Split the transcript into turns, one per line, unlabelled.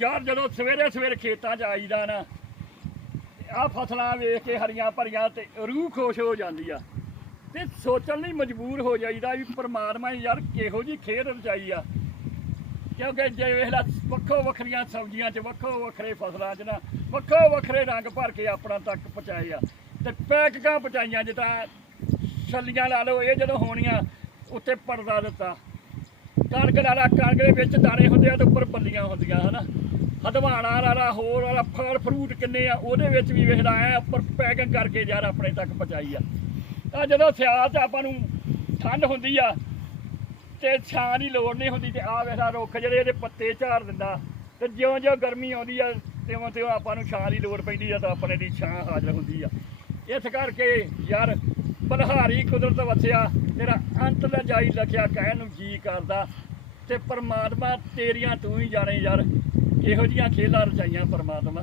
ਯਾਰ ਜਦੋਂ ਸਵੇਰੇ ਸਵੇਰੇ ਖੇਤਾਂ 'ਚ ਆਈਦਾ ਨਾ ਆ ਫਸਲਾਂ ਵੇਖ ਕੇ ਹਰੀਆਂ ਭਰੀਆਂ ਤੇ ਰੂਹ ਖੁਸ਼ ਹੋ ਜਾਂਦੀ ਆ। ਤੇ ਸੋਚਣ ਲਈ ਮਜਬੂਰ ਹੋ ਜਾਈਦਾ ਵੀ ਪਰਮਾਤਮਾ ਨੇ ਯਾਰ ਕਿਹੋ ਜੀ ਖੇਡ ਰਚਾਈ ਆ। ਕਿਉਂਕਿ ਜੇ ਵੇਖਲਾ ਵੱਖੋ ਵੱਖਰੀਆਂ ਸਬਜ਼ੀਆਂ 'ਚ, ਵੱਖੋ ਵੱਖਰੇ ਫਸਲਾਂ 'ਚ ਨਾ, ਵੱਖੋ ਵੱਖਰੇ ਰੰਗ ਭਰ ਕੇ ਆਪਣਾ ਤੱਕ ਪਹੁੰਚਾਏ ਆ। ਤੇ ਪੈਕਕਾਂ ਪਹੁੰਚਾਈਆਂ ਜਿੱਦਾਂ ਛੱਲੀਆਂ ਲਾ ਲਓ, ਇਹ ਜਦੋਂ ਹੋਣੀਆਂ, ਉੱਤੇ ਪਰਦਾ ਦਿੱਤਾ। ਕਣਕ ਲਾ ਲਾ ਕਣਕ ਦੇ ਵਿੱਚ ਦਾਣੇ ਹੁੰਦੇ ਆ ਤੇ ਉੱਪਰ ਬੱਲੀਆਂ ਹੁੰਦੀਆਂ, ਹਨਾ? ਹਦਵਾਣਾ ਵਾਲਾ ਹੋਰ ਵਾਲਾ ਫਲ, ਫਰੂਟ ਕਿੰਨੇ ਆ, ਉਹਦੇ ਵਿੱਚ ਵੀ ਵੇਖਦਾ ਐ, ਉੱਪਰ ਪੈਕਿੰਗ ਕਰਕੇ ਯਾਰ ਆਪਣੇ ਤੱਕ ਪਹੁੰਚਾਈ ਆ। ਤਾਂ ਜਦੋਂ ਸਿਆਲ 'ਚ ਆਪਾਂ ਨੂੰ ਠੰਡ ਹੁੰਦੀ ਆ ਤੇ ਛਾਂ ਦੀ ਲੋੜ ਨਹੀਂ ਹੁੰਦੀ ਤੇ ਆ ਵੇਖਦਾ ਰੁੱਖ ਜਿਹੜੇ ਇਹਦੇ ਪੱਤੇ ਝਾੜ ਦਿੰਦਾ ਤੇ ਜਿਉਂ-ਜਿਉਂ ਗਰਮੀ ਆਉਂਦੀ ਆ ਤਿਉਂ ਤਿਉਂ ਆਪਾਂ ਨੂੰ ਛਾਂ ਦੀ ਲੋੜ ਪੈਂਦੀ ਆ ਤਾਂ ਆਪਣੇ ਦੀ ਛਾਂ ਹਾਜ਼ਰ ਹੁੰਦੀ ਆ। ਇਸ ਕਰਕੇ ਯਾਰ ਬਲਹਾਰੀ ਕੁਦਰਤ ਵਸਿਆ, ਤੇਰਾ ਅੰਤ ਨਾ ਜਾਈ ਲਖਿਆ, ਕਹਿਣ ਨੂੰ ਜੀ ਕਰਦਾ। ਤੇ ਪਰਮਾਤਮਾ ਤੇਰੀਆਂ ਤੂੰ ਹੀ ਜਾਣੇ ਯਾਰ ਇਹੋ ਜੀਆਂ ਖੇਲਾਂ ਰਚਾਈਆਂ ਪਰਮਾਤਮਾ।